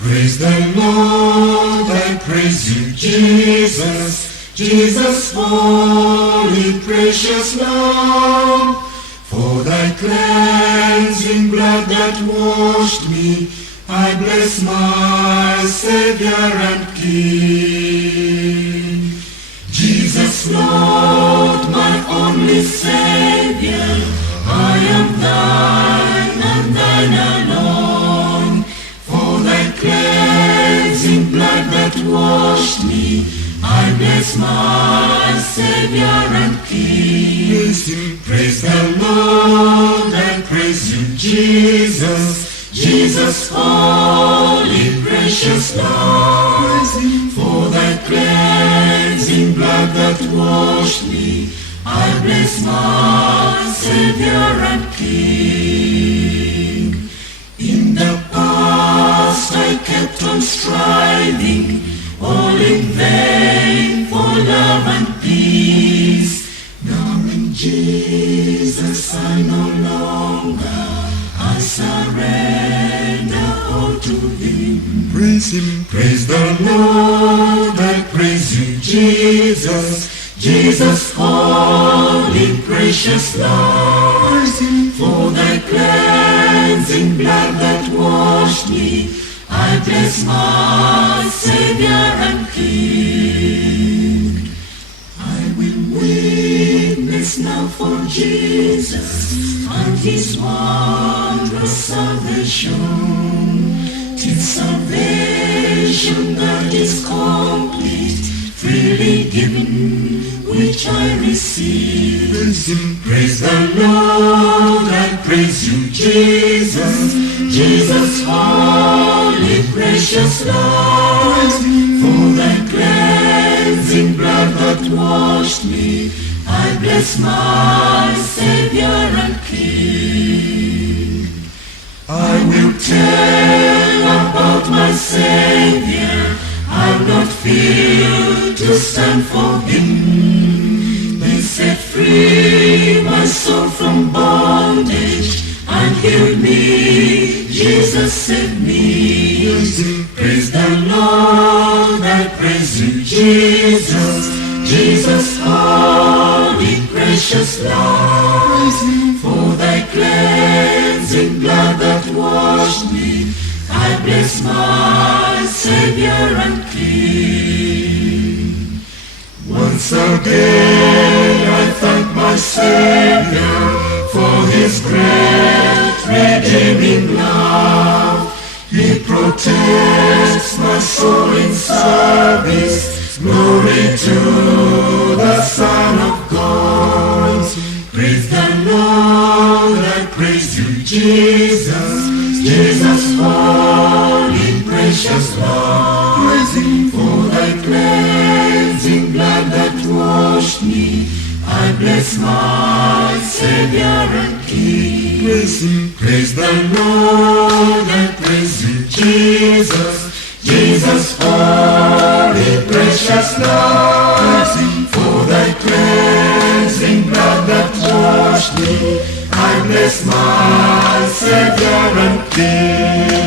Praise the Lord, I praise you, Jesus, Jesus, holy, precious Lamb, for thy cleansing blood that washed me, I bless my Savior and King. Jesus, Lord, my only Savior, I am thine and thine alone. For thy cleansing blood that washed me, I bless my Savior and King. Praise the Lord, I praise you, Jesus, Jesus, holy, precious Lord. For thy cleansing blood that washed me, I bless my Savior and King. In the past I kept on striving, all in vain for love and peace. Now in Jesus I no longer, I surrender all to him. Praise him. Praise the Lord, I praise you, Jesus, Jesus, holy, precious Lord. For thy cleansing blood that washed me, I bless my Savior and King. I will witness now for Jesus and his wondrous salvation. 'Tis salvation that is complete, freely given, which I receive. Praise the Lord, I praise you, Jesus, Jesus, holy, precious Lord. For thy cleansing blood that washed me, I bless my Savior and King. I will tell about my Savior, I'll not fear to stand for him. He set free my soul from bondage and healed me. Jesus saved me. Praise the Lord, I praise you, Jesus, Jesus, holy, precious Lord. For thy cleansing blood that washed me, I bless my Savior and King. Once again I thank my Savior for his great redeeming love. He protects my soul in service. Glory to the Son of God. Praise the Lord, I praise you, Jesus, Jesus, holy, precious Lord. For thy cleansing blood that washed me, I bless my Savior and King. Praise the Lord, I praise you, Jesus, Jesus, holy, precious Lord. For thy cleansing blood that washed me, I bless my Savior and King.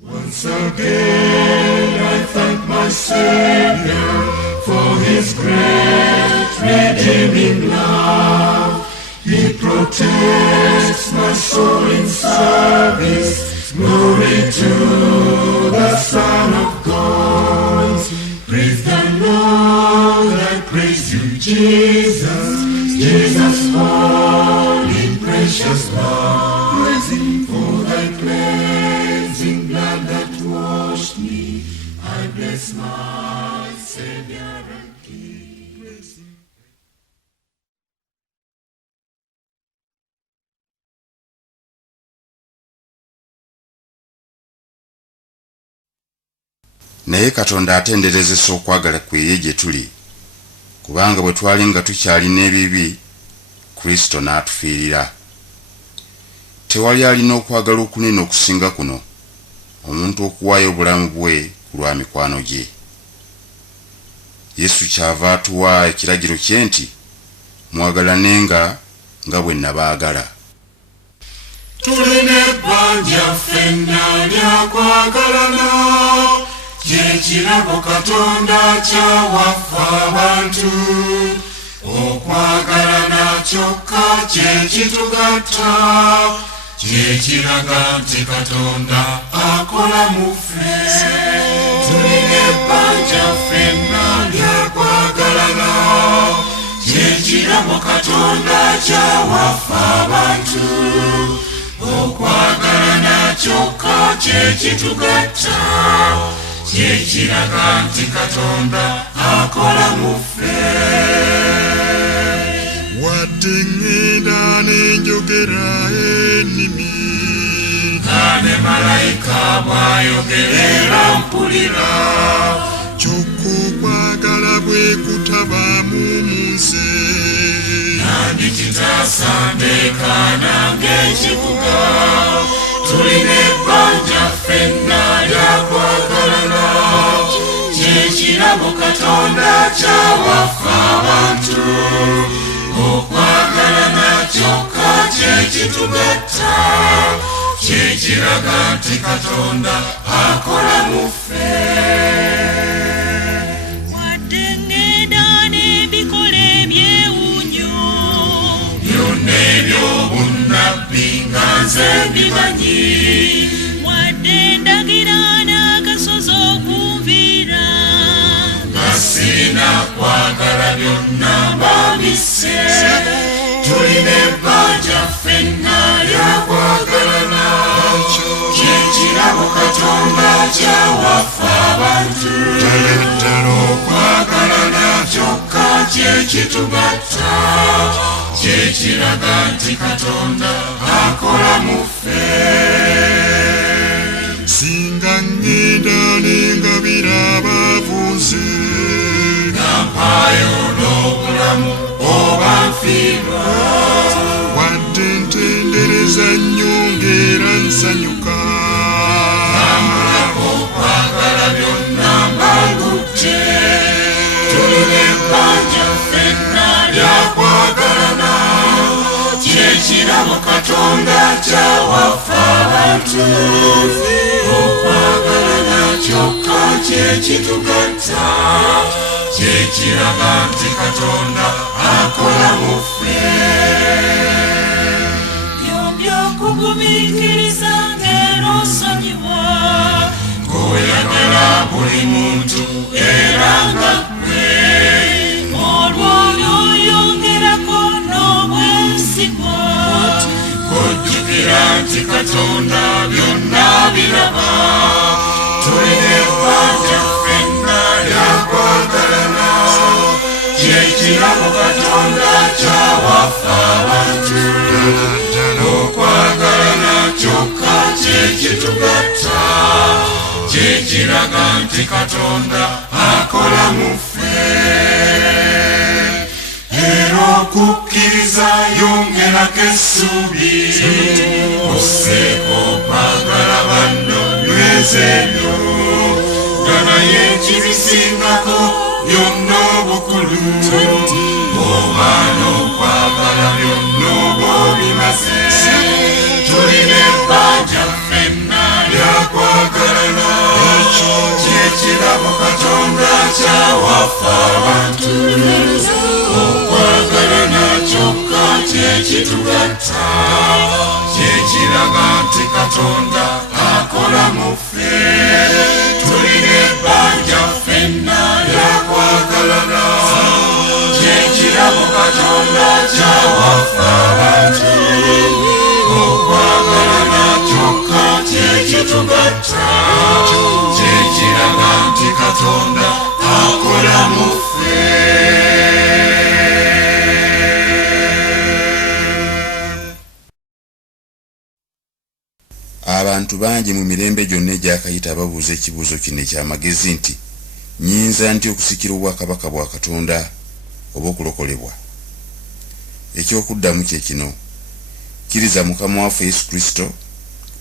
Once again I thank my Savior for his great redeeming love. He protects my soul in service. Glory to the Son of God. Praise the Lord, I praise you, Jesus, Jesus, holy, precious Lord. For thy cleansing blood that washed me, I bless my Savior and King. Naye Katonda atenderezesa okwagala kweye gye tuli, kubanga bwe twali nga tukyalina ebibi, Kristo n'atufiirira. Tewali alina okwagala okunene okusinga kuno, omuntu okuwaayo obulamu bwe ku lwa mikwano gye. Yesu kyava atuwa ekiragiro kye nti, mwagalanenga nga bwe nabaagala. tulina ebbanja ffenna lyakwagalana kyekirabo Katonda kyawaffe abantu okwagalana kyokka kyekitugatta kyekiraga nti Katonda akola mu ffe tulina ebbanja ffenna lyakwagalana kyekirabo Katonda kyawaffe abantu okwagalana kyokka kyekitugatta kyekiraga nti Katonda akola mu ffe wadde ŋŋenda n'enjogera ennimi nga ne malayika bw'ayogerera mpulira kyokka okwagala bwe kutabaamu mu nze nandikitaasa ndeekaana ng'ekibuga tulina ebbanja ffenna lyakwagalana kyekirabo Katonda kyawaffe abantu okwagalana kyokka kyekitugatta kyekiraga nti Katonda akola mu ffe wadde ŋŋenda n'ebikola ebyewuunyo byonna ebyobunnabbi nga nze mbimanyi wadde ndagira n'akasozi okunviira nga sirina kwagala byonna mbabisse tulina ebbanja ffenna lyakwagalana kyekirabo Katonda kyawaffe abantu okwagalana kyokka kyekitugatta kyekiraga nti Katonda akola mu ffe singa ŋŋenda n'engabira abavuze nampaayo n'obulamu oba nfiirwa wadde ntendereza nnyo ng'era nsanyuka nambulako okwagala byonna mbalutte tulina ebbanja ffenna lyakwagalana kyekirabo Katonda kyawaffe abantu okwagalana kyokka kyekitugatta kyekiraga nti Katonda akola mu ffe by'okugumikiriza ng'era osonyiwa ng'oyagala buli muntu era nga ggwe olwo oyongerako n'obwesigwa kojjukira nti Katonda byonna biraba tulina ebbanja ffenna lyakwagalana kyekirabo Katonda kyawaffe abantu okwagalana kyokka kyekitugatta kyekiraga nti Katonda akola mu ffe era okukkiriza yongerako essuubi osseeko okwagala banno nyweza ebyo nga naye ekibisingako byonna obukulu oba n'okwagala byonna oba obimaze tulina ebbanja ffenna lyakwagalana ekyo kyekirabo Katonda kyawaffe abantu okwagalana kyokka kyekitugatta kyekiraga nti Katonda akola mu ffe tulina ebbanja ffenna lyakwagalana kyekirabo Katonda kyawaffe abantu okwagalana kyokka kyekitugatta kyekiraga nti Katonda akola mu ffe abantu bangi mu mirembe gyonna egyakayita babuuza ekibuuzo kino ekyamagezi nti nnyinza ntya okusikira obwakabaka bwa Katonda oba okulokolebwa ekyokuddamu kye kino kkiriza Mukama waffe Yesu Kristo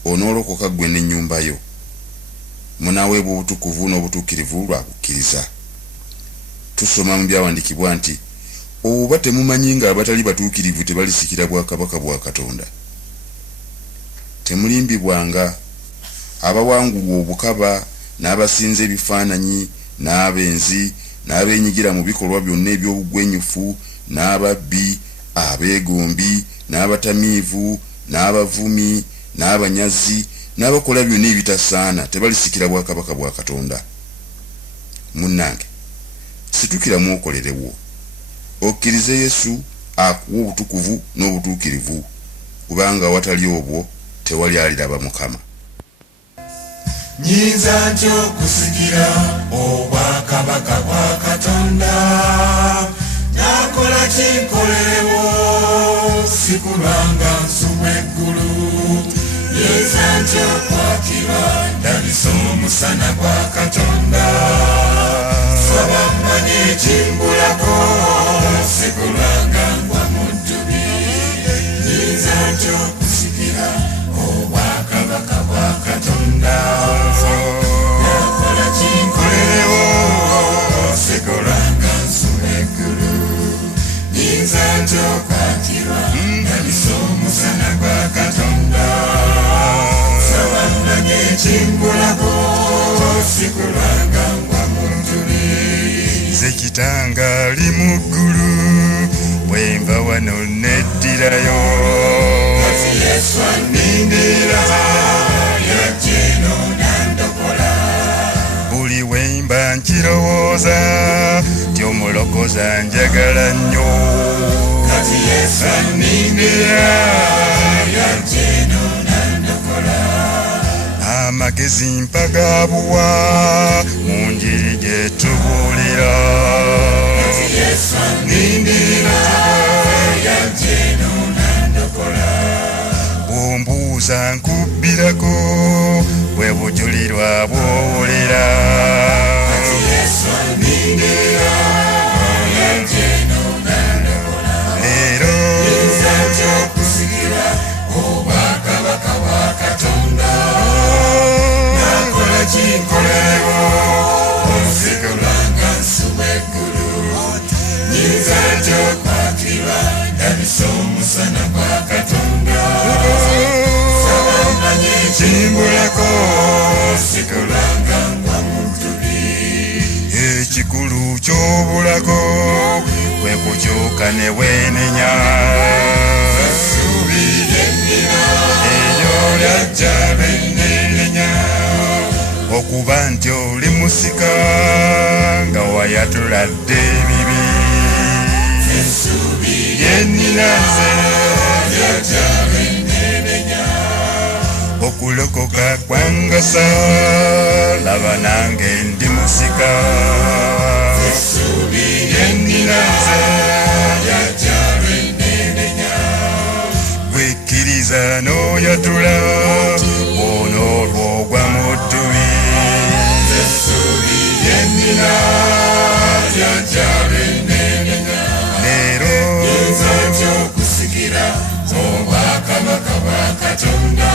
onoolokoka ggwe n'ennyumba yo munaaweebwa obutukuvu n'obutuukirivu lwa kukkiriza tusoma mu byawandiikibwa nti oba temumanyi nga abatali batuukirivu tebalisikira bwakabaka bwa Katonda temulimbibwanga. Abawangulwa obukaba n'abasinza ebifaananyi n'abenzi n'abeenyigira mu bikolwa byonna eby'obugwenyufu n'ababbi abeegombi n'abatamiivu n'abavumi n'abanyazi n'abakola byonna ebitasaana tebalisikira bwakabaka bwa Katonda. Munnange, situkiramu okolerewo, okkirize Yesu akuwa obutukuvu n'obutuukirivu, kubanga awatali obwo tewali aliraba Mukama. Nyinza ntya okusikira obwakabaka bwa Katonda? Nakola ki nkolerewo? Sikulwanga nsumwa eggulu. Nyinza ntya okwakirwa ndabisa omusana gwa Katonda? Saba mmanye ekimbulako, sikulwanga ngwa mu ddubi. Nyinza ntya okusikira obwakabaka bwa Katonda? Nakola ki nkolerewo? Sikulwanga nsumwa eggulu. Nyinza ntya okwakirwa ndabisa omusana gwa Katonda? Saba mmanye ekimbulako, sikulwanga ngwa mu ddubi. Nze Kitange ali mu ggulu, bwe nva wano neddirayo. Kati Yesu annindira, yajja eno n'andokola. Buli we mba nkirowooza, nti omulokoza njagala nnyo. Kati Yesu annindira, yajja eno n'andokola. Amagezi mpagabuwa mu njiri gye tubuulira. Kati Yesu annindira, yajja eno n'andokola. Bw'ombuuza nkubbirako, bwe bujulirwa bw'owulira. Kati Yesu annindira, yajja eno n'andokola. Leero nyinza ntya okusikira obwakabaka bwa Katonda? Nakola ki nkolerewo? Sikulwanga nsumwa eggulu. Nyinza ntya okwakirwa ndabisa omusana gwa Katonda? Saba mmanye ekimbulako, sikulwanga ngwa mu ddubi. Ekikulu ky'obulako kwe kukyuka ne weenenya. Essuubi lye nnina eryo lyajja lwenneenenya. Okuba nti oli musika nga wayatula dde ebibi. Essuubi lye nnina nze lyajja lwenneenenya. Okulokoka kwangasa, laba nange ndi musika. Essuubi lye nnina nze lyajja lwenneenenya. Bwekkiriza n'oyatula, onoolwo ogwa mu ddubi. Essuubi lye nnina lyajja lwenneenenya. Leero nyinza ntya okusikira obwakabaka bwa Katonda?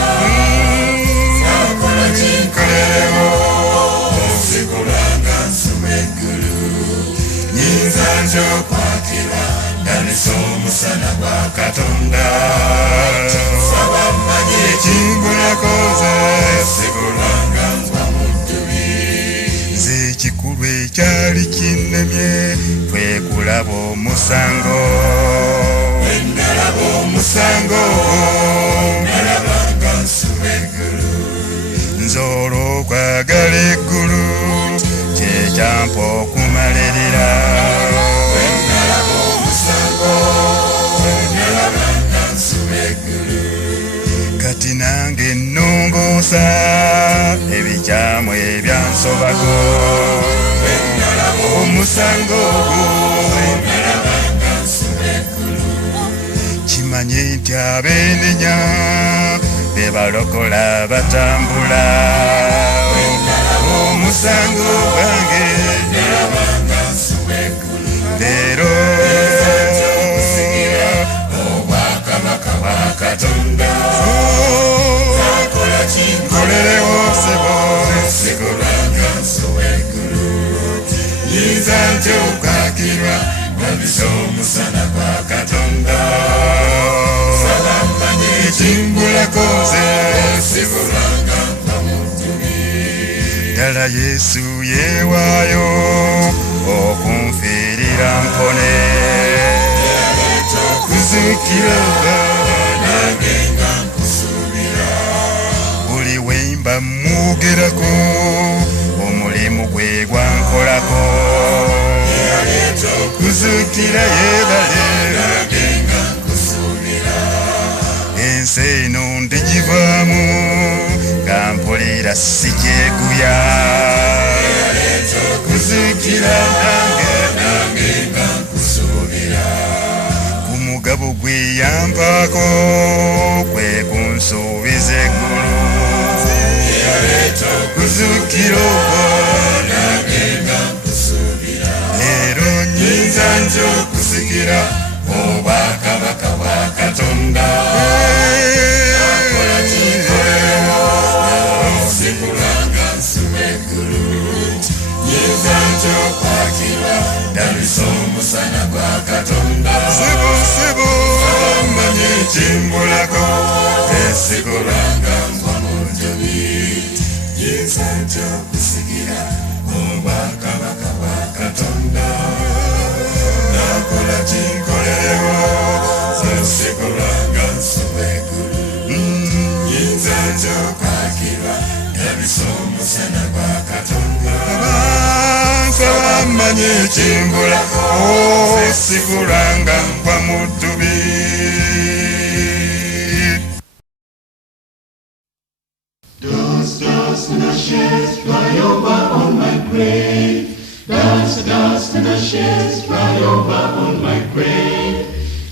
Nakola ki nkolerewo? Sikulwanga nsumwa eggulu. Nyinza ntya okwakirwa ndabisa omusana gwa Katonda? Saba mmanye ekimbulako, sikulwanga ngwa mu ddubi. Nze ekikulu ekyali kinnemye kwe kulaba omusango. Bwe nalaba omusango, nalabanga nsumwa eggulu. Nze olw'okwagala eggulu, kyekyampa okumalirira. Bwe nalaba omusango, nalabanga nsumwa eggulu. Kati nange nnongoosa ebikyamu ebyansobako. Bwe nalaba omusango ogwo, nalabanga nsumwa eggulu. Kimanye nti abeenenya be balokola batambula. Bwe nalaba omusango gwange, nalabanga nsumwa eggulu. Leero obwakabaka bwa Katonda. Nakola ki nkolerewo? Sebo, sikulwanga nsumwa eggulu. Nyinza ntya okwakirwa ndabisa omusana gwa Katonda? Saba mmanye kimbulako nze sikulanga nva mu ddubi. Ddala Yesu yeewaayo okunfiirira mpone. Yaleeta okuzuukira nange nga nkusuubira. Buli wemba mwogerako omulimu gwe gwankolako. Yaleeta okuzuukira yeebale nange nga nkusuubira. Ensi eno ndigivaamu nga mpulira sikyekuya. Yaleeta okuzuukira nange nga nkusuubira. Ku mugabo gwe yampaako kwe kunsuubiza eggulu. Yaleeta okuzuukira okwo nange nga nkusuubira. Leero nnyinza nti okusikira obwakabaka bwa Katonda. Nakola kinkolewo sikulanga nsuba eggulu. Nnyinza nti okwakirwa ndabisa omusana gwa Katonda. Sibo mmanyi ekimbulako esikulanga nva mu njobi. Nnyinza nti okusikira obwakabaka bwa Katonda. Nakola kinkolewo sikulanga nsuba eggulu. Nnyinza nti okwakirwa ndabisa omusana gwa Katonda. Abantu bammanyi ekimbulako sikulanga nva mu ddubi. Dust and ashes fly over on my grave. Dust and ashes fly over on my grave.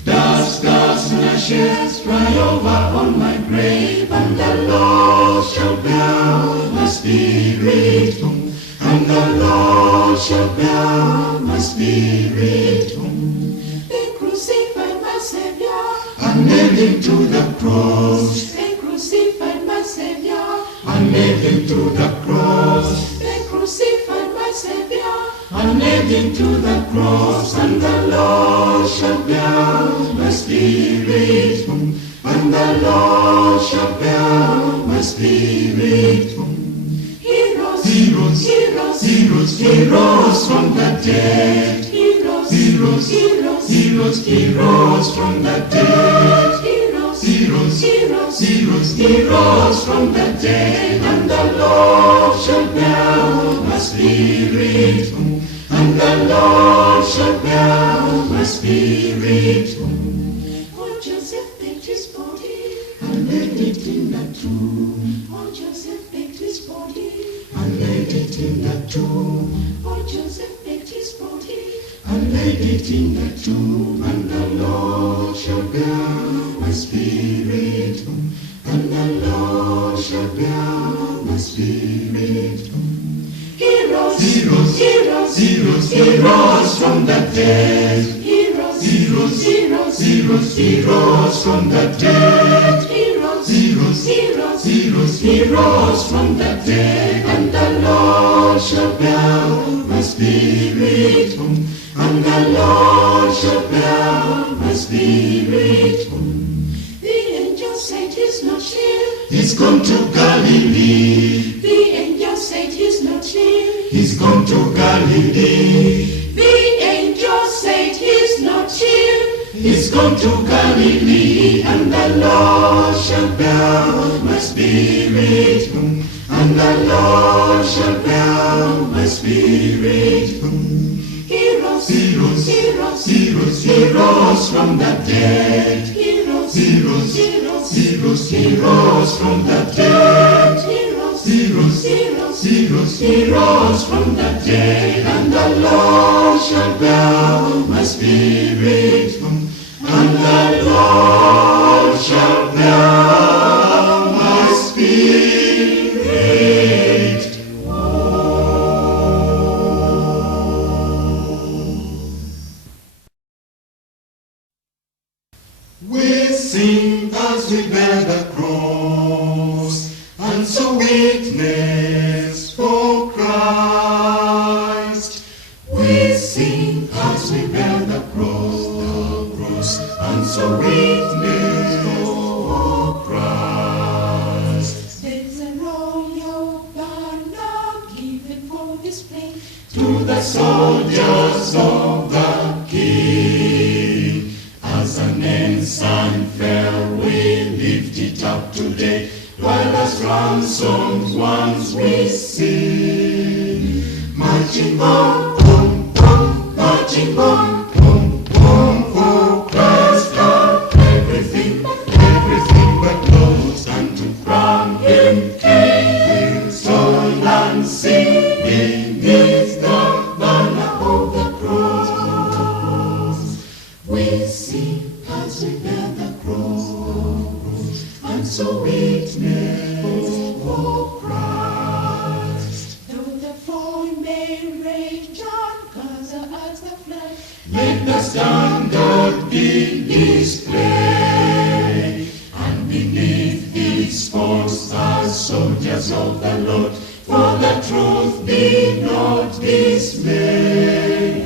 Dust and ashes fly over on my grave. And the Lord shall bear my spirit home. And the Lord shall bear my spirit home. They crucified my Savior and nailed him to the cross. They crucified my Savior and nailed him to the cross. They crucified my Savior and nailed him to the cross. And the Lord shall bear my spirit home. And the Lord shall bear my spirit home. He rose from the dead. He rose from the dead. He rose from the dead. And the Lord shall bear my spirit home. And the Lord shall bear my spirit home. Oh, Joseph picked his body and laid it in the tomb. Oh, Joseph picked his body and laid it in the tomb. Oh, Joseph picked his body and laid it in the tomb. And the Lord shall bear my spirit home. And the Lord shall bear my spirit home. He rose from the dead. He rose from the dead. He rose from the dead. And the Lord shall bear my spirit home. And the Lord shall bear my spirit home. The angel said he's not here. He's gone to Galilee. The angel said he's not here. He's gone to Galilee. The angel said he's not here. He's gone to Galilee. And the Lord shall bear my spirit home. And the Lord shall bear my spirit home. He rose from the dead. He rose from the dead. He rose from the dead. And the Lord shall bear my spirit home. And the Lord shall bear my spirit we sing as we bear the cross, and so witness for Christ. We sing as we bear the cross, and so witness for lift it up today, while as ransomed ones we sing. Marching on, boom, boom, marching on, boom, boom, for Christ God, everything but goes unto crown him King. Soul and sing beneath the banner of the cross. We sing as we bear the cross, and so witness for Christ. Though the foe may rage on Gaza as the flood, Let the standard be displayed, and beneath its force are soldiers of the Lord, for the truth be not dismayed.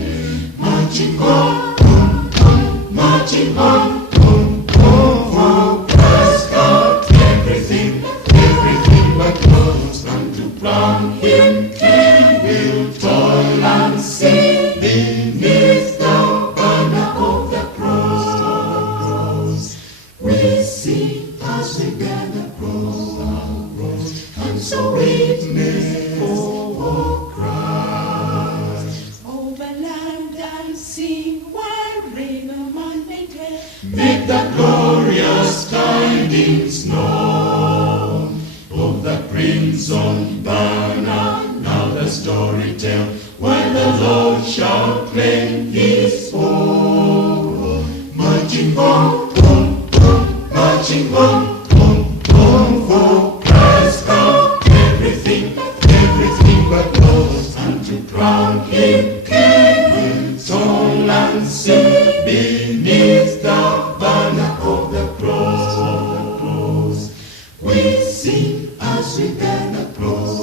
Marching on, boom, boom, marching on, boom, boom, for Christ God, everything but goes unto crown him King. Will toil and sing beneath the banner of the cross. We sing as we bear the cross, and so witness for Christ. over land and sea, while riverman may dwell, Make the glorious tidings known of the crimson banner. Now the story tell, while the Lord shall claim his own. Marching on, boom, boom, marching on, boom, boom, for Christ God, everything but goes unto crown him King. Soul and sing beneath the banner of the cross. We sing as we bear the cross,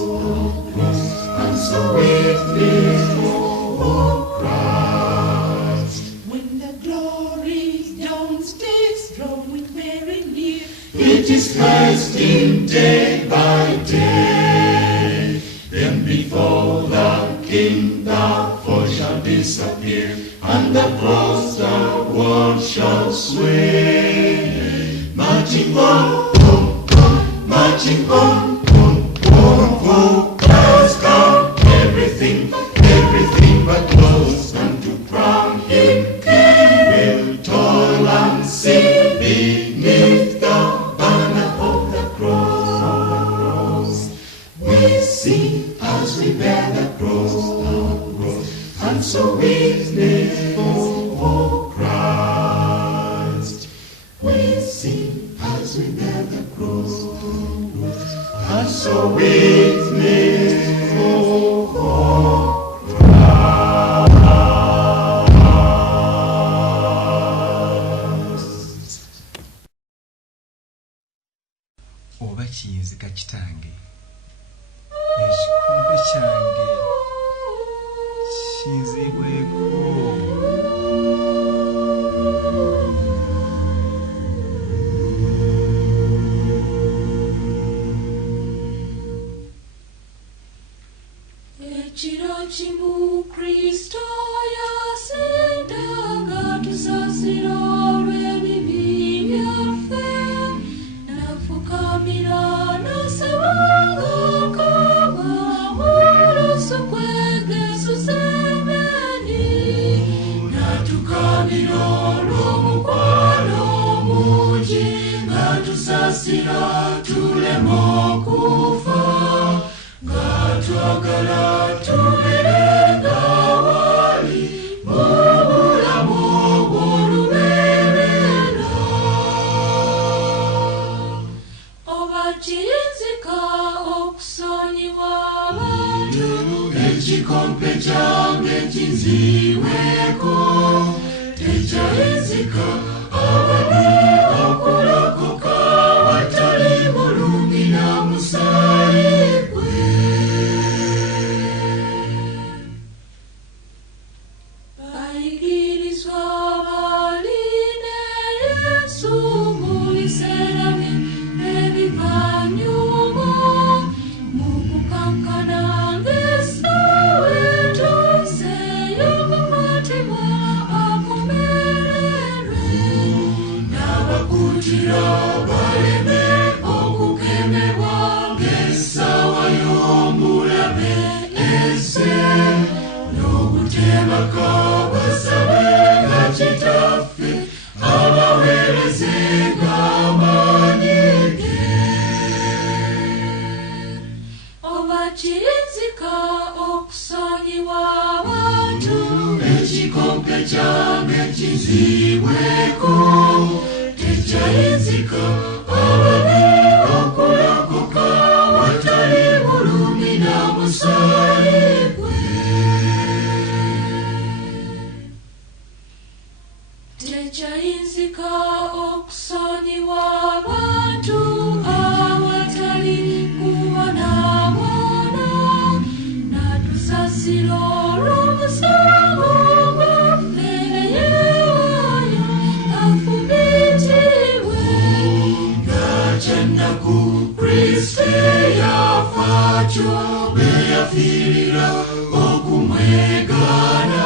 and so witness for Christ. when the glory dawns, days drawing very near, It is Christ in day by day. Then before the King the foe shall disappear, and the cross the world shall sway. Marching on, boom, boom, marching on, boom, boom, for Christ God, everything but goes unto crown him King. Will toil and sing beneath the banner of the cross. We sing as we bear the cross, and so witness for Christ. We sing as we bear the cross, and so witness for Christ. oba kiyinzika kitange ekikompe kyange kinzibweko. ekiro kimu Kristo yasindaga tusasira olw'ebibi byaffe, nafukamira nasabanga kaba olusu kwegesusemeni, natukabira olw'omukwano mungi nga tusasira tulema okufa, nga twagala tuberenga wali mu bulamu obw'olubeerera. Oba kiyinzika okusonyiwa abantu, ekikompe kyange kinziweeko, tekyayinzika ababi okulokoka watali mulumi na musaayi gwe. Bayigirizwa baline Yesu mu biseera ebivannyuma, mu kukankana ng'essaawa etuuseyo mu mutima akomererwe. kiyinzika okusonyiwa abantu ekikompe kyange kiziibweko tekyayinzika ababi okulokoka watali bulumi na musaayi gwe tekyayinzika okusonyiwa abantu awatali kubonaabona natusasira olw'omusango gwaffe yeewaayo afumitibwe ng'akyennaku kristo yafa kyo be yafiirira okumwegaana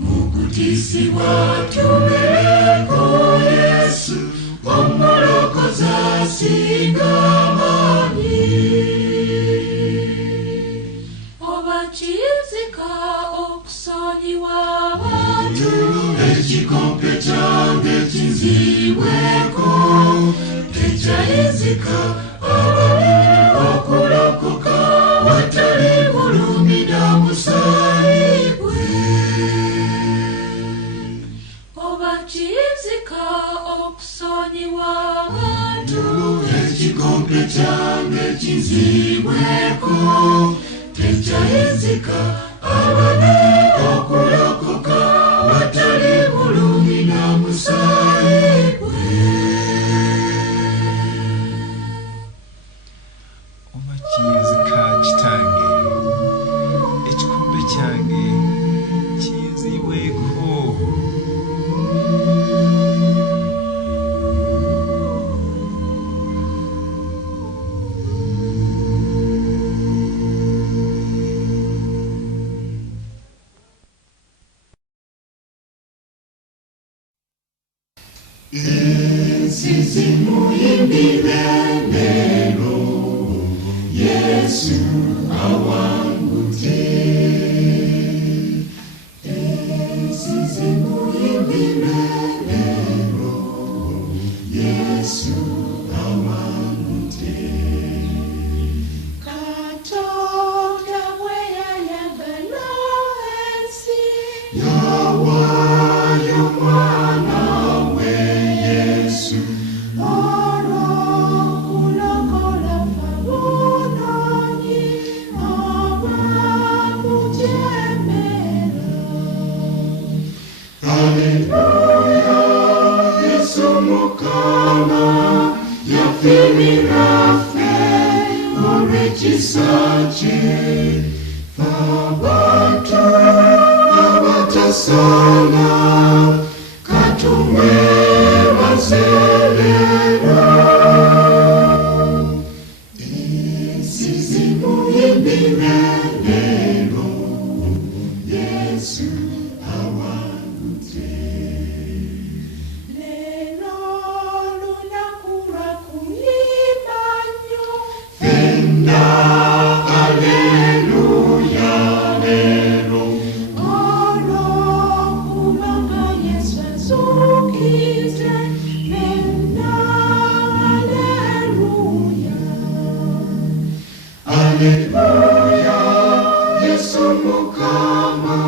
mu kutiisibwa tubeeko yesu omulokozi asinga amaanyi oba kiyinzika okusonyiwa abantu ekikompe kyange kinziibweko tekyayinzika ababi okulokoka watali bulumi na musaayi gwe oba kiyinzika okusonyiwa abantu ekikompe kyange kinziibweko tekyayinzika ababi okulokoka watali bulumi na musaayi gwe oba kiyinzika kitange ekikompe kyange kinziibweko ensi muyimbire leero yesu awangudde ensi muyimbire leero yesu awangudde katonda bwe yayagala ensi yawaayo mwana we yesu olw'okulokola ababonoonyi abamujeemera Haleluya, Yesu Mukama yafiirira ffe olw'ekisa kye abantu abatasaana katumwebaze leero ensi zimuyimbire leero yesu awangudde leero lunaku lwa kuyimba nnyo fenna aleluya leero olw'okubanga yesu azuukidde fenna aleluya aleluya yesu mukama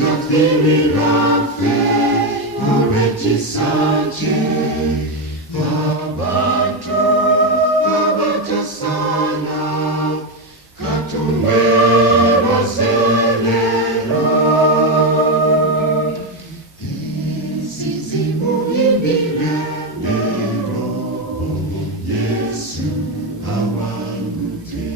yafiirira ffe olw'ekisa kye abantu abatasaana katumwebaze leero ensi zimuyimbire leero yesu awangudde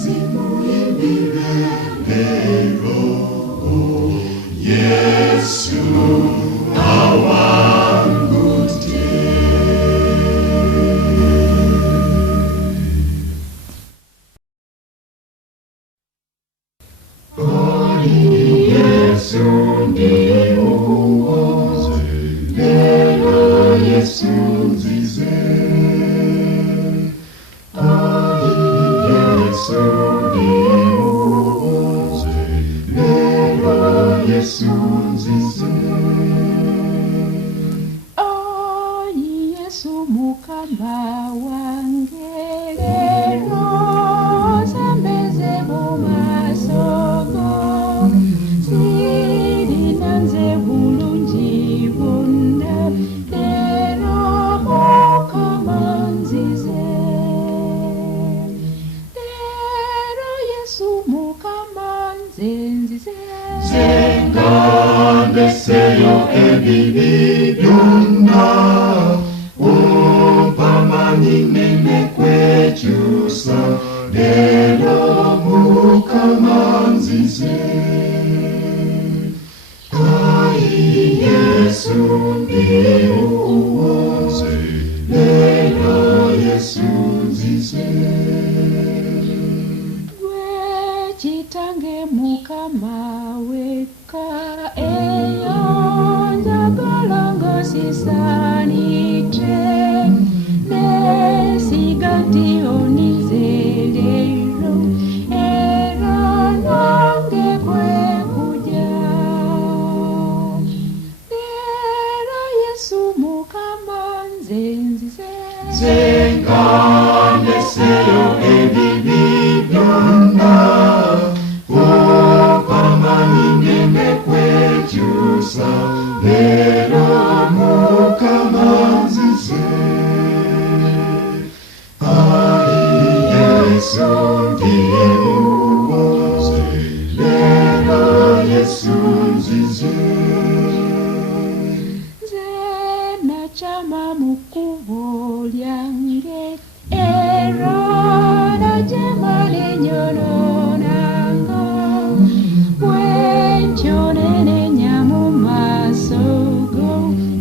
zimuimbire lero. Yesu awangute. Yesu ndiuoze, lero Yesu nzize. Yesu ndiuoze, lero Yesu nzize. Yesu mukama wange lero zambeze mu masogo. Sirinanze bulungi bwonna lero mukama nzize. Lero Yesu mukama nze nzize. Zengandeseyo ebibi byonna, ompamanyi n'emekwekyusa, lero mukama nzize. Yesu ndiuoze, lero Yesu nzize. Gwe kitange mukama wekka, eyo njagala ng'osisaanidde. Neesiga nti onize leero, era nange kwe kujja. Leero Yesu mukama nze nzize. Zengandeseyo ebibi byonna, ompamanyi n'emekwekyusa, lero mukama nzize. Yesu ndiuoze, lero Yesu nzize. Nze nakyama mu kkubo lyange, era nagyema n'ennyononanga. Bwentyo nenenya mu maaso go,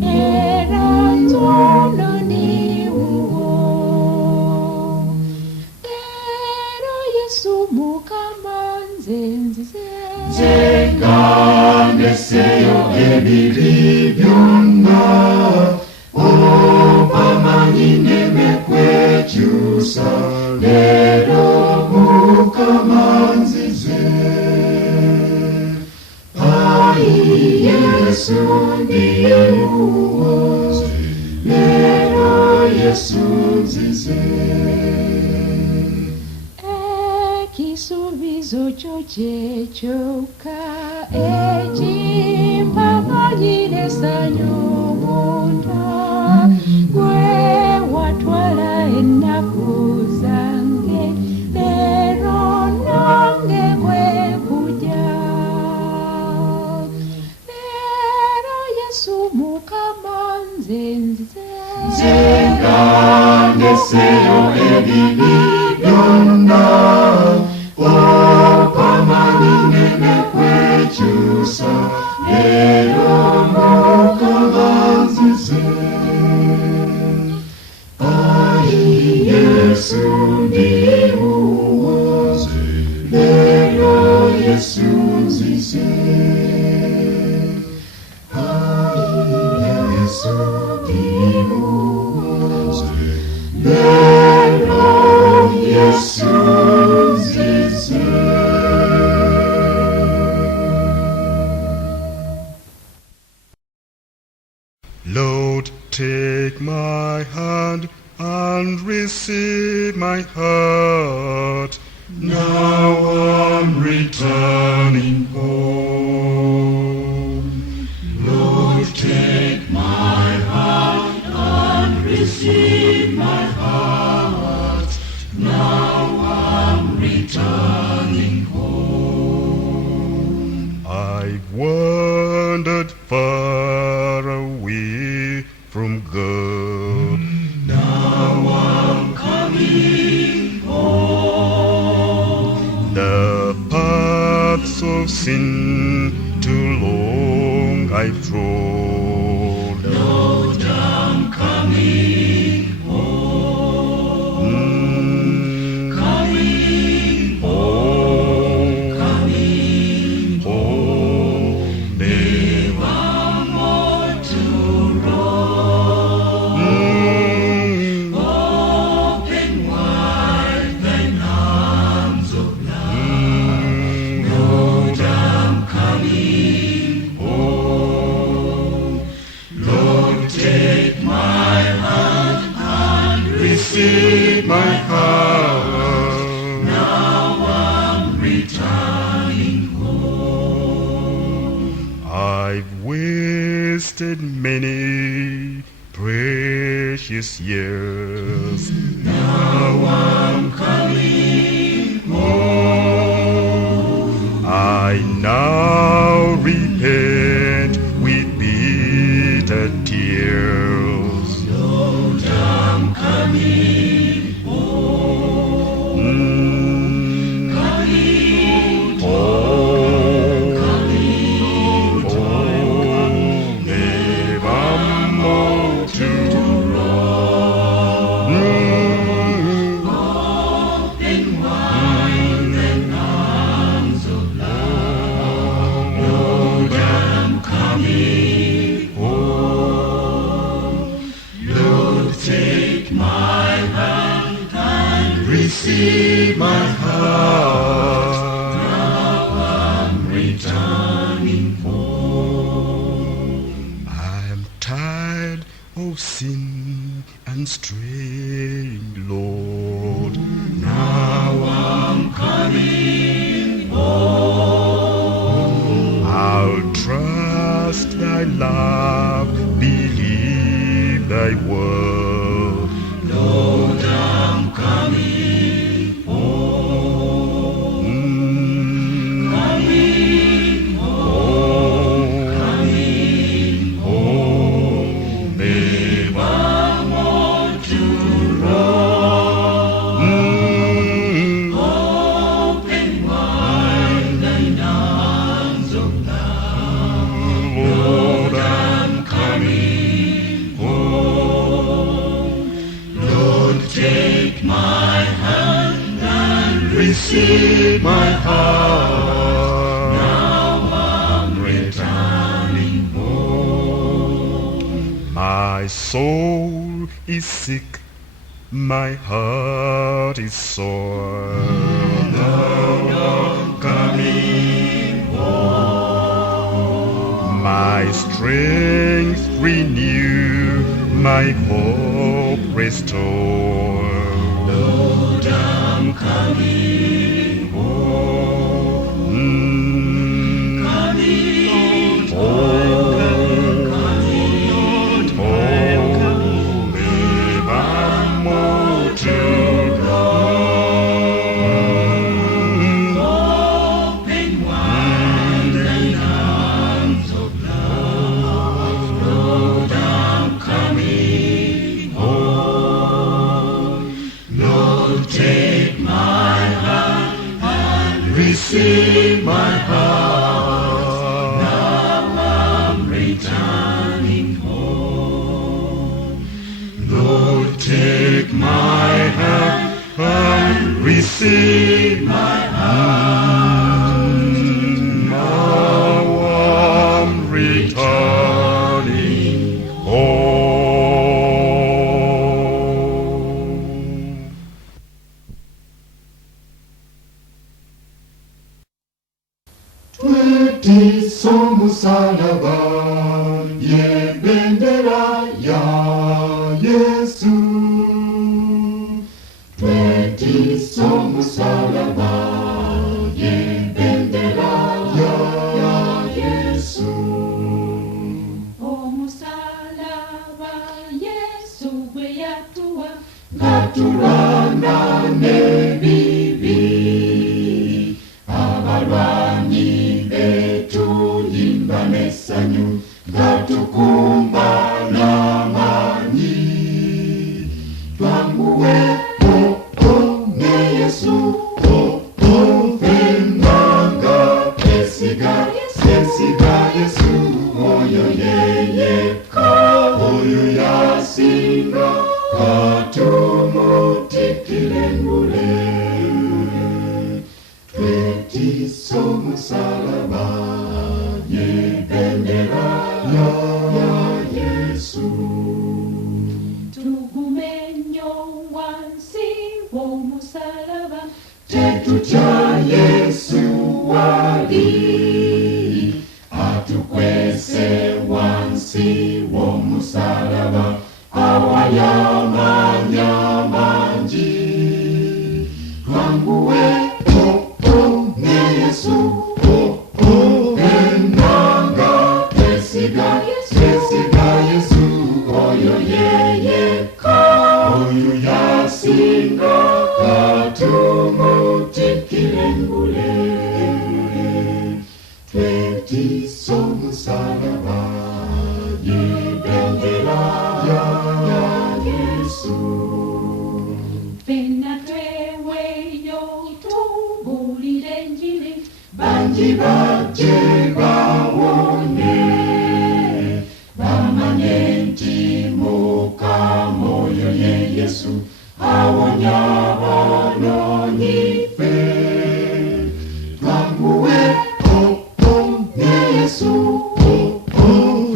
era ntono ndiwuwo. Leero Yesu mukama nze nzize. Zengandeseyo ebibi byonna, ompamanyi n'emekwekyusa, lero mukama nzize. Yesu ndiuoze, lero Yesu nzize. Ekisuubizo kyo kyekyoka ekimpamanyira essanyu munda. Gwe watwala ennaku zange, leero nange kwe kujja. Leero Yesu mukama nze nzize. Zengandeseyo ebibi byonna, ompamanyi n'emekwekyusa, lero mukama nzize. Yesu ndiuoze, lero Yesu nzize. Yesu ndiuoze, lero Yesu nzize. Lord, take my hand and receive my heart. Now I'm returning home. Lord, take my hand and receive my heart. Now I'm returning home. I've wandered far away from God. Now I'm coming sin too long I've trod. Lord, I'm coming home. Coming home. Coming home. Never more to roam. Open wide thine arms of love. Lord, I'm coming home. Lord, take my hand and receive my heart. Now I'm returning home. I've wasted many precious years. Now I'm coming home. I now repent with bitter tears. Lord, I'm coming home. Coming home. Coming home. Never more to roam. Open wide the arms of love. Lord, I'm coming home. Lord, take my hand and receive my heart. Now I'm returning home. I'm tired of sin and straying, Lord. Now I'm coming home. I'll trust thy love, believe thy word. Lord, I'm coming home. Coming home. Coming home. Never more to roam. Open wide thine arms of love. Lord, I'm coming home. Lord, take my hand and receive my heart. Now I'm returning home. My soul is sick, my heart is sore. Now I'm coming home. My strength renew, my hope restore. Lord, I'm coming home. Coming home. Coming home. Never more to Open wide thine arms of love. Lord, I'm coming home. Lord, take my hand and receive my heart. Now I'm returning home. Lord, take my hand and receive my heart. now I'm returning home. Twetiso musalaba ye bendera ya Yesu. Twetiso musalaba ye bendera ya Yesu. Omusalaba Yesu gwe yatuwa Gaturana n'ebibi abalwanyi betu yimba n'essanyu Twetiso musalaba ye bendera ya Yesu. Tugumenyo wansi w'omusalaba Tetutya Yesu wali atukwese wansi w'omusalaba awayamanya mangi. Twanguwe ne Yesu enanga twesiga Yesu oyo yeyeka oyo yasinga katumutikile ngule. Twetiso musalaba ye bendera ya Yesu. Fena tweweyo tubulire enjiri Bangi baje bawone bamanye nti Mukama oyo ye Yesu awonya abanoonyi ffe. Twanguwe ne Yesu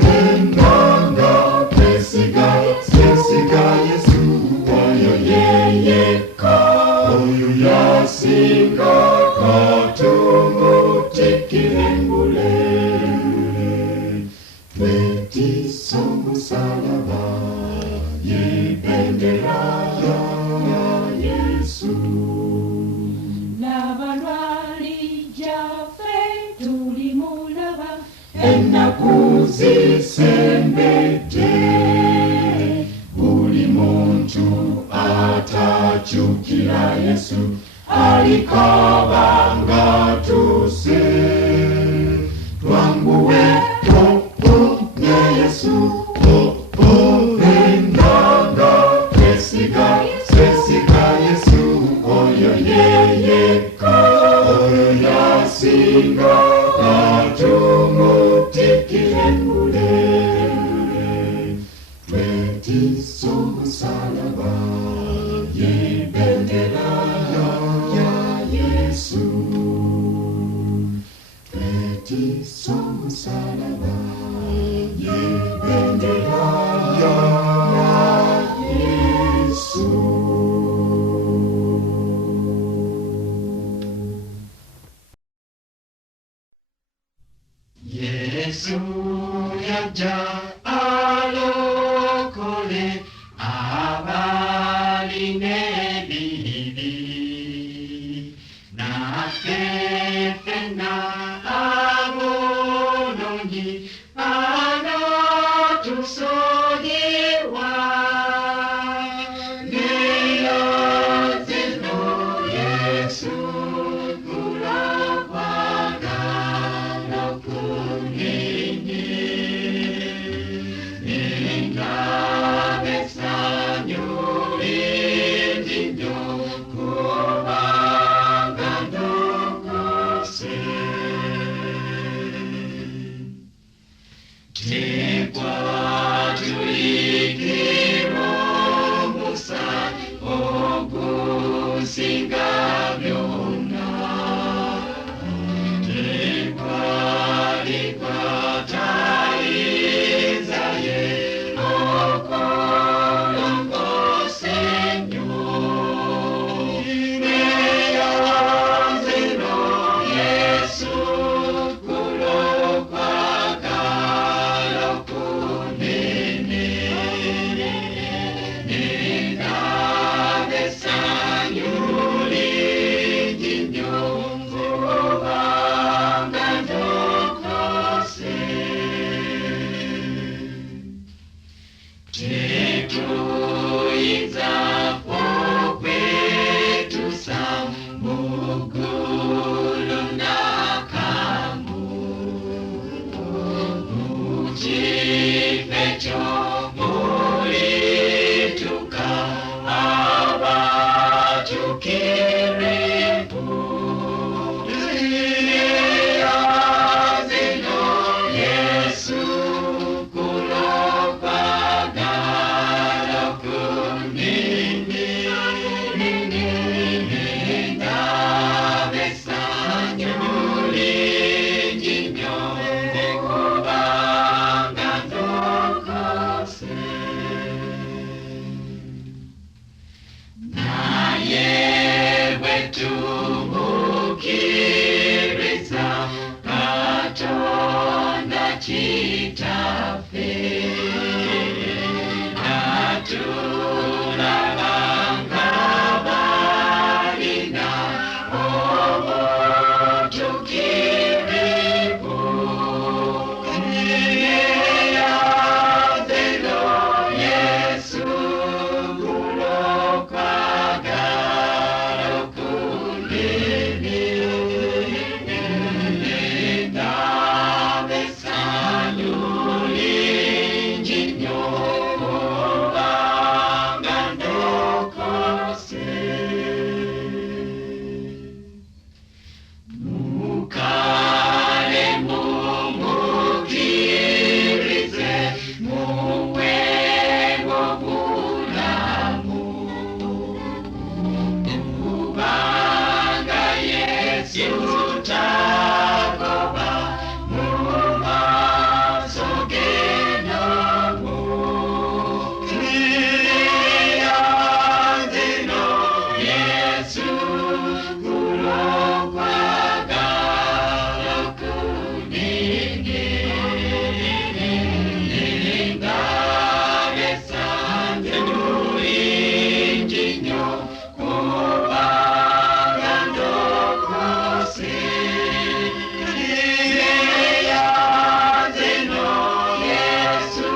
fennanga twesiga Yesu oyo yeyeka oyo yasinga katumutikile ngule. Twetiso musalaba ye bendera ya Yesu. n'abalwali gyaffe tuli mulaba Ennaku zisembedde buli muntu atakyukira Yesu alikabanga tuse. Twanguwe ne Yesu enanga twesiga Yesu oyo yeyeka oyo yasinga katumutikile ngule. Twetiso musalaba ye bendera ya Yesu. Twetiso musalaba ye bendera ya Yesu. Yesu yaja alokole abalina ebibi naffe ffenna abonoonyi anatusoolebwa neyo zino Yesu kulwakwagala kunene nenga besanyu lindijo kubanga ndokose. Tekwatulikira omusa ogusinga byonna. Tekwalikwatayinza ye okulongosa ennyo. Neyanzeno Yesu kulwokwagala tumukiriza Katonda kitaffe natulabanga balina obutukirivu eyazeno Yesu kulokwagala okunene essanyu lingi nnyo kubanga ndokose mukale mumukirize muweebwe obulamu kubanga Yesu tagoba mu maaso ge n'omu eyazino Yesu kulokwagala kunene nga essanyu lingi nnyo kubanga ndokose eyazino Yesu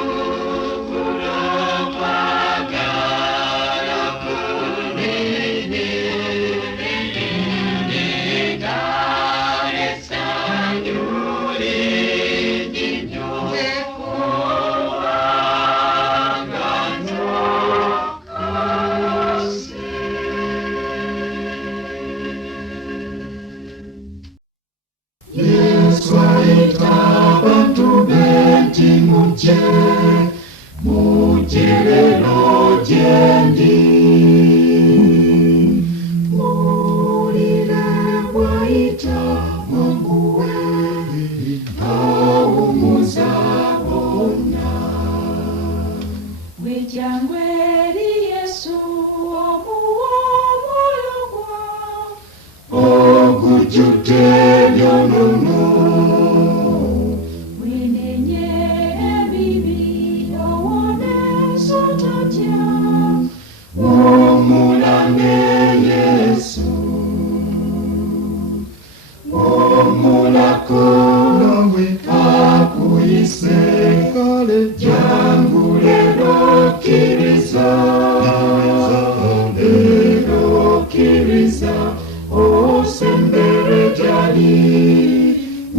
kulokwagala kunene nga essanyu lingi nnyo kubanga ndokose Yesu ayita abantu be nti mujje lero gye ndi muwulire bw'ayita mwanguwe awummuza bonna Wejjangu eri Yesu omuwa omwoyo gwo ogujjudde ebyonoono wenenye ebibi owone sototya omulame Yesu omulako nawe akuyise kale jangu lero kkiriza osembere gyali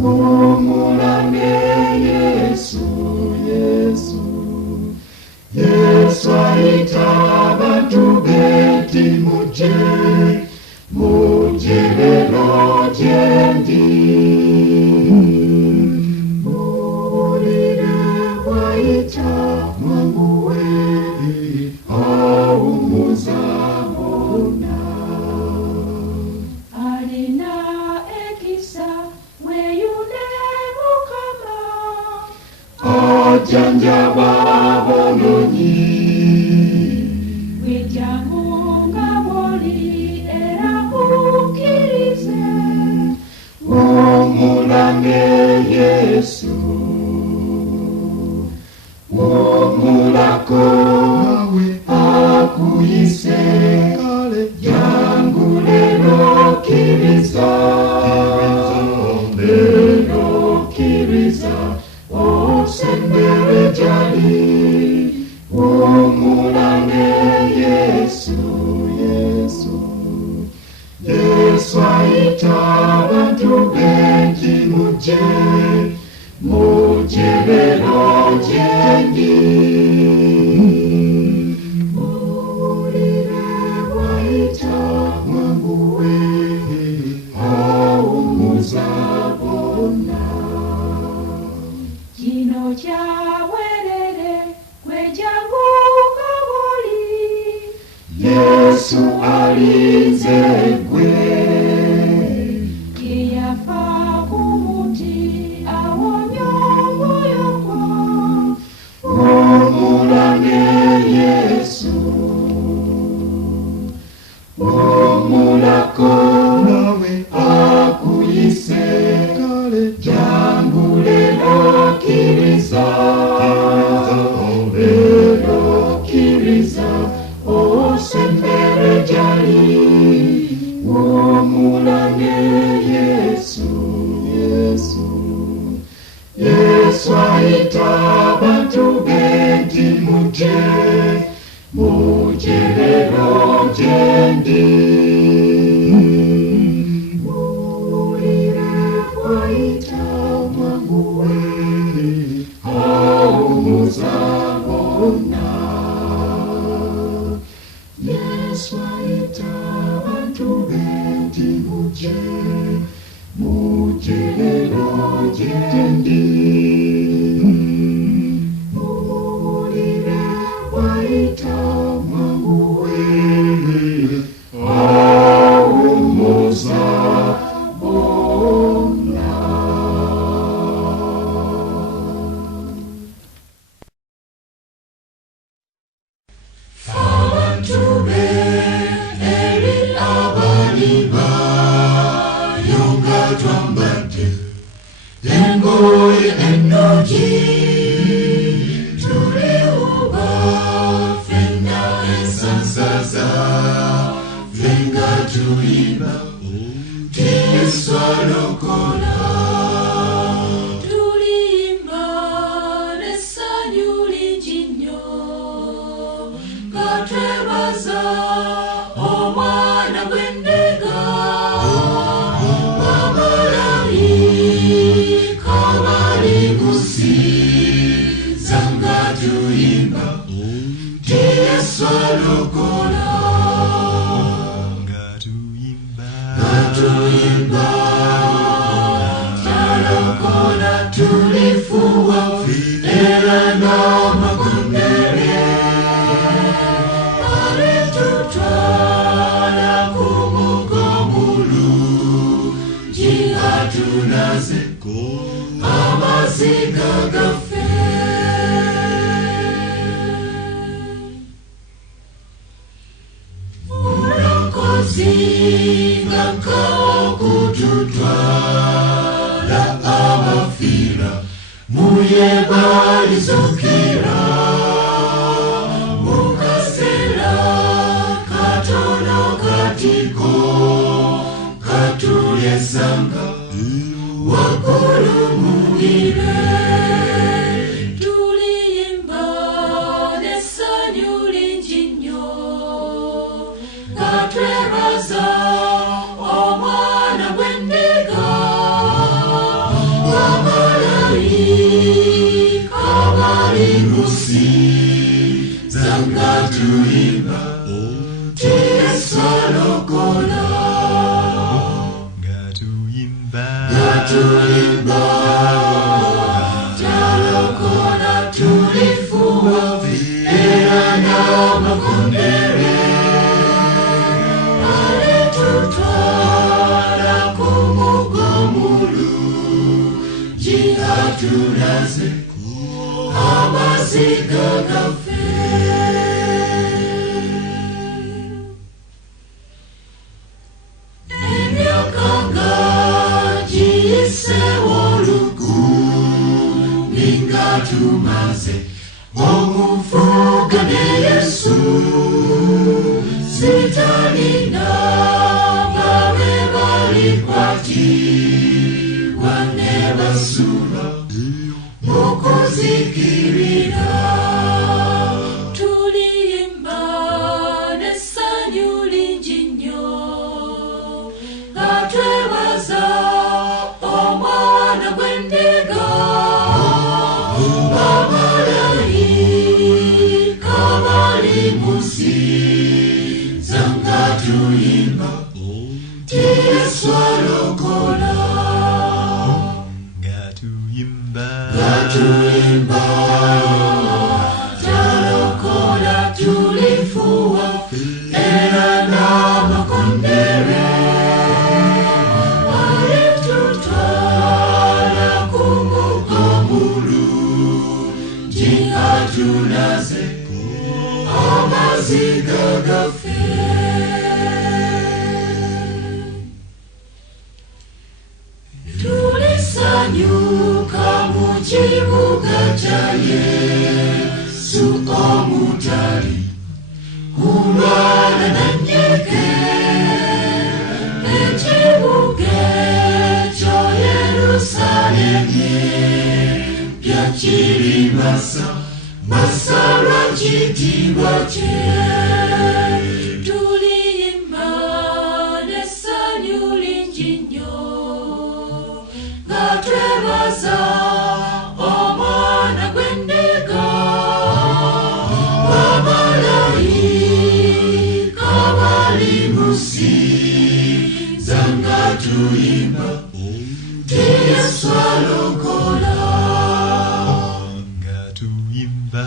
omulame Yesu ayita abantu be nti mujje lero gye ndi muwulire bw'ayita mwanguwe awummuza bonna alina ekisa weyune Mukama ajjanjaba abonoonyi wejjangu nga bw'oli era mukkirize omulame Yesu omulako nawe akuyise kale jangu lero kkiriza osembere gyali omulame Yesu ayita abantu be nti mujje lero gye ndi muwulire bw'ayita mwanguwe awummuza bonna kino kyabwerere wejjangu nga bw'oli Yesu alinze gwe ye yafa ku muti awonya omwoyo gwo omulame Yesu omulako muzabona. Yesu aita abantu benti muje lero gyendi. Muwulire waita mwanguwe muzabona. Abantu be eri abaliba yonga twambadde engoye ennungi tuliwuba ffenna ensansaza fenga tuyimba Yesu alokola. Tulimba n'essanyu lingi nnyo nga twebaza omwana gw'endiga. Bamalayika bali musiiza nga tuyimba Yesu alokola. Tuyimba talokola tulifuwa era n'amakondere alitutwala ku mugomulu atunaze amaziga gaffe. Mulokozi kututwala abafiira muyebalizukira mu kaseera katono katiko katulyesanga waggulu mu bire. Tuliyimba n'essanyu lingi nnyo nga twebaza omwana gw'endiga. Bamalayika bali musiiza nga tuyimba Yesu alokola. Tuyimba talokola tulifuwa era n'amakondere alitutwala ku mugomulu atunaze amaziga gaffe. Emyaka nga giyise olukumi nga tumaze omuvuga ne Yesu. Sitalina babe balikwatibwa ne basula okuzikirira. Tuliyimba n'essanyu lingi nnyo nga twebaza omwana gw'endiga. Bamalayika bali musiiza nga tuyimba Yesu alokola. Tuyimba talokola tulifuwa era n'amakondere alitutwala ku mugomulu atunaze amaziga gaffe. Tulisanyuka mu kibuga kya Yesu omutali kulwana na nnyeke. Ekibuga ekyo Yerusaalemi byakiri masa lwa kitiibwa kye. Tuliyimba n'essanyu lingi nnyo nga twebaza omwana gw'endiga. tuyimba Yesu alokola nga tuyimba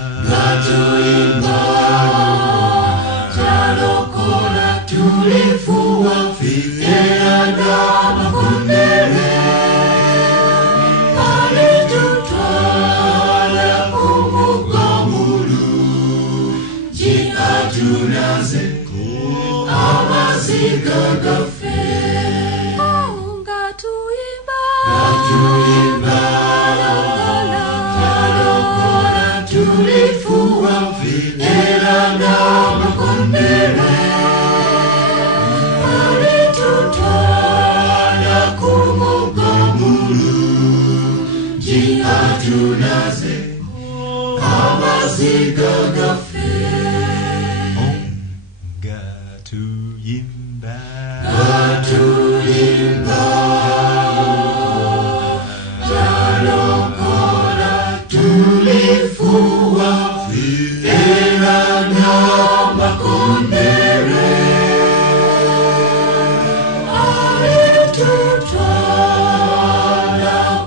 Talokola tulifuwa Era makondere Alitutwala kumugomulu Jikatunaze Amaziga gafe Nga tuyimba Talokola tulifuwa Era makondere Alitutwala kumugomulu Jikatunaze Amaziga gafe nga tuyimba Talokola tulifuwa Era makondere Alitutwala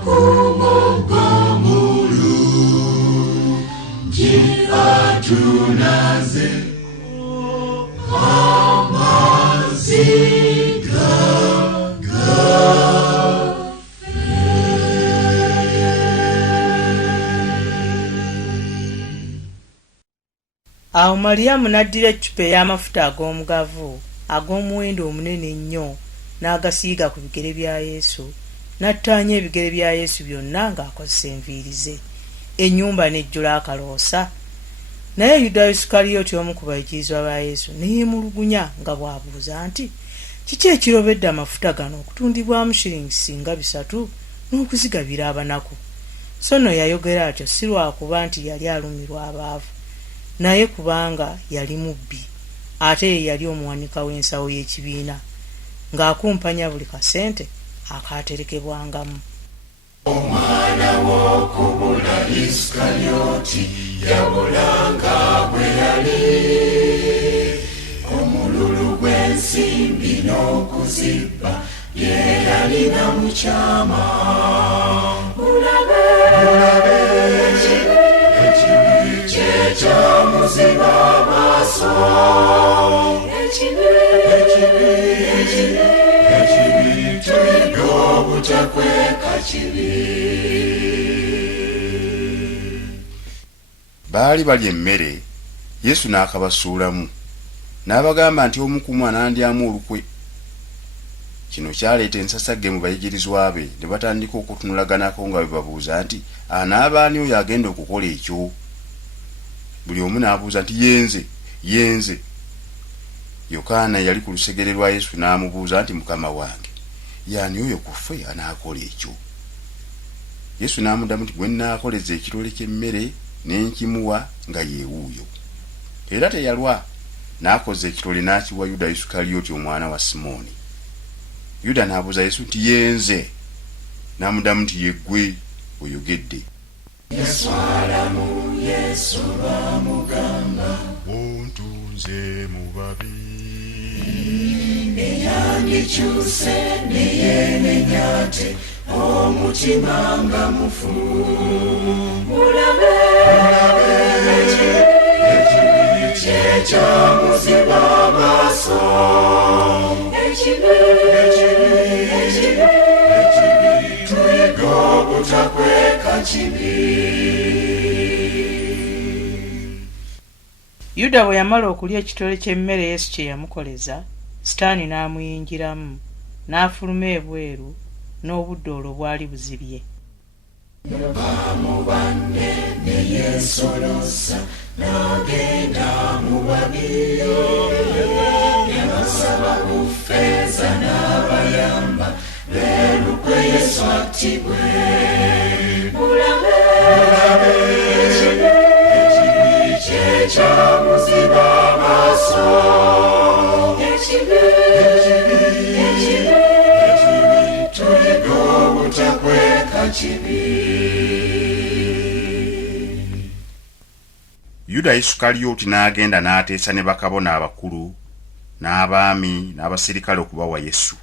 kumugomulu Jikatunaze Amaziga Awo Maliyamu n'addira eccupa ey'amafuta ag'omugavu ag'omuwendo omunene ennyo n'agasiiga ku bigere bya Yesu, n'attaanya ebigere bya Yesu byonna ng'akozesa enviiri ze. Ennyumba n'ejjula akaloosa. Naye Yuda Isikaliyooti omu ku bayigirizwa ba Yesu ne yeemulugunya nga bw'abuuza nti, kiki ekirobedde amafuta gano okutundibwamu shilingi singa 3 n'okuzigabira abanaku? So nno yayogera atyo si lwakuba nti yali alumirwa abaavu, naye kubanga yali mubbi, ate ye yali omuwanika w'ensawo y'ekibiina, ng'akumpanya buli kasente akaaterekebwangamu. Omwana w'okubula Isikaliyooti yabulanga bwe yali omululu gw'ensimbi n'okuzibba ye yalina mu kyama. Mulabe ekibi kyekyamuziba amaaso, ekibi tuyiga obutakweka kibi. baali balya emmere, Yesu n'akabasuulamu n'abagamba nti omu ku mwe anandyamu olukwe. Kino kyaleeta ensasagge mu bayigirizwa be, ne batandika okutunulaganako nga bwe babuuza nti anaabaani oyo agenda okukola ekyo? Buli omu n'abuuza nti yenze. Yokaana yali ku lusegere lwa Yesu n'amubuuza nti mukama wange, yaani oyo ku ffe anaakola ekyo? Yesu n'amuddamu nti gwe nnaakoleza ekitole ky'emmere n'enkimuwa nga yeewuuyo. Era teyalwa, n'akoza ekitole n'akiwa Yuda Isikaliyooti omwana wa Simooni. Yuda n'abuuza Yesu nti yenze? N'amuddamu nti ye ggwe oyogedde. Yaswalamu Yesu bamugamba ontunze mu babi eyandikyuse neyenenyaate omutima nga mufu. Mulabe ekibi kyekyamuziba amaaso, ekibi tuyiga obutakweka kibi. Yuda bwe yamala okulya ekitole ky'emmere Yesu kye yamukoleza, Sitaani n'amuyingiramu n'afuluma ebweru n'obudde olwo bwali buzibye. Bamubande ne yeesolosa n'agenda mu babi, yabasaba ku ffeeza n'abayamba beerukwe Yesu attibwe. Mulabe ekibi kyekyamuziba amaaso, ekibi tuyiga obutakweka kibi. Yuda Isikaliyooti n'agenda n'ateesa ne bakabona abakulu n'abaami n'abaserikale okubawa Yesu.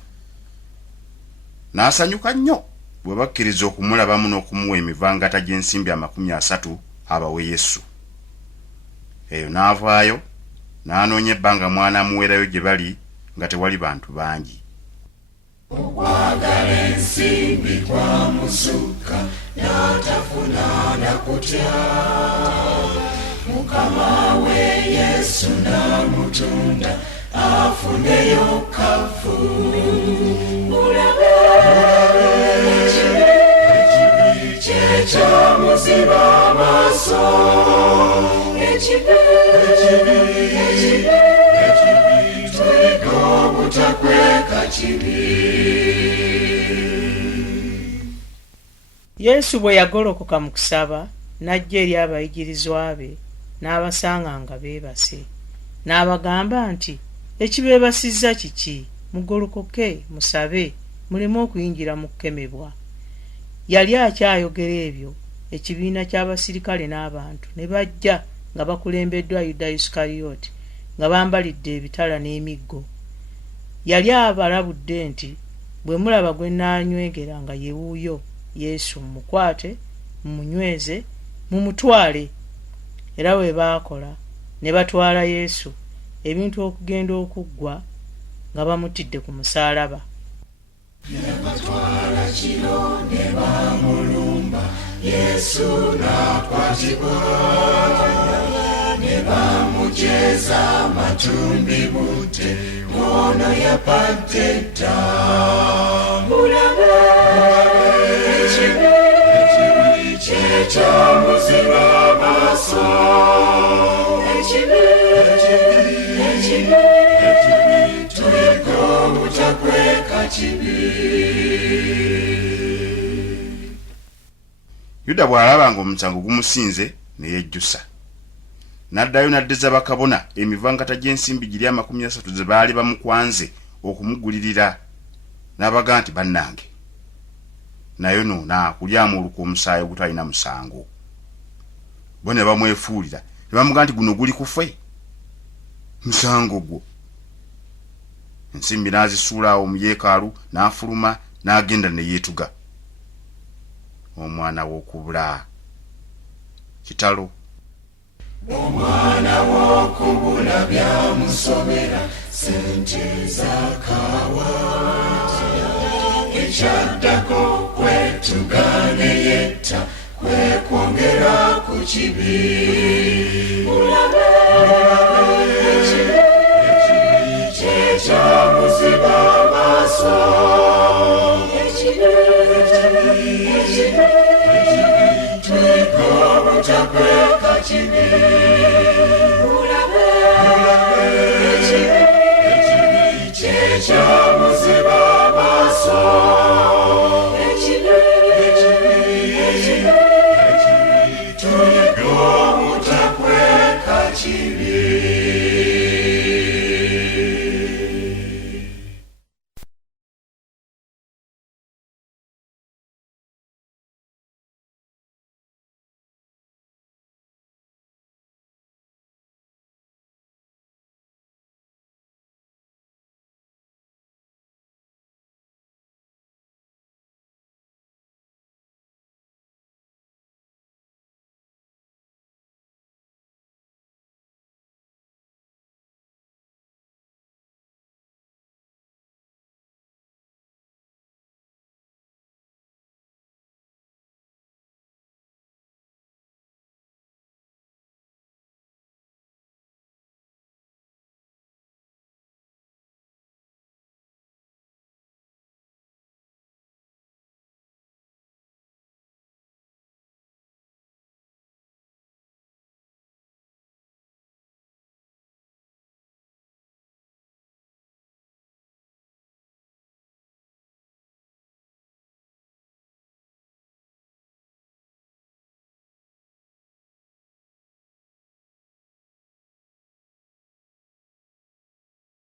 n'asanyuka nnyo bwe bakkiriza okumulabamu n'okumuwa emivangata gy'ensimbi 30 abawe Yesu. Eyo n'avaayo n'anoonya ebbanga mwana amuweerayo gye bali nga tewali bantu bangi. Okwagala ensimbi kwamuzuuka n'atafuna na kutya. Mukama we Yesu n'amutunda afuneyo kafu. Mulabe ekibi kye kyamuziba amaaso. Ekibi tuyiga obutakweka kibi. Yesu bwe yagolokoka mu kusaba n'ajja eri abayigirizwa be n'abasanga nga beebase, n'abagamba nti ekibeebasizza kiki? Mugolokoke musabe muleme okuyingira mu kukemebwa. Yali akyayogera ebyo, ekibiina ky'abasirikale n'abantu ne bajja nga bakulembeddwa Yuda Isukaliyooti nga bambalidde ebitala n'emiggo. Yali abalabudde nti bwe mulaba gwe nnaanywegera nga ye wuuyo Yesu, mumukwate mumunyweze mumutwale. Era bwe baakola ne batwala Yesu ebintu okugenda okuggwa nga bamutidde ku musaalaba. Ne batwala kiro ne bamulumba, Yesu n'akwatibwa. Ne bamujeeza amatumbi bute, ono yapadde dda. Mulabe ekibi kye kyamuziba amaaso. Ekibi tuyiga obutakweka kibi. Yuda bw'alaba ng'omusango gumusinze ne yejjusa. N'addayo n'addeza bakabona emivangata gy'ensimbi giri 30 ze baali bamukwanze okumugulirira. N'abaga nti bannange, nayonoona kulyamu olukwa omusaayi ogutalina musango. Bo ne bamwefuulira ne bamuga nti guno guli kufe, musango gwo. Ensimbi n'azisuula awo mu yeekaalu n'afuluma n'agenda ne yeetuga. Omwana w'okubula kitalo. Omwana w'okubula byamusobera, sente zakaawa. Ekyaddako kwetuga ne yetta, kwe kwongera ku kibi. Mulabe ekibi kye kyamuziba amaaso. Ekibi tuyiga obutakweka kibi. Mulabe ekibi kye kyamuziba amaaso.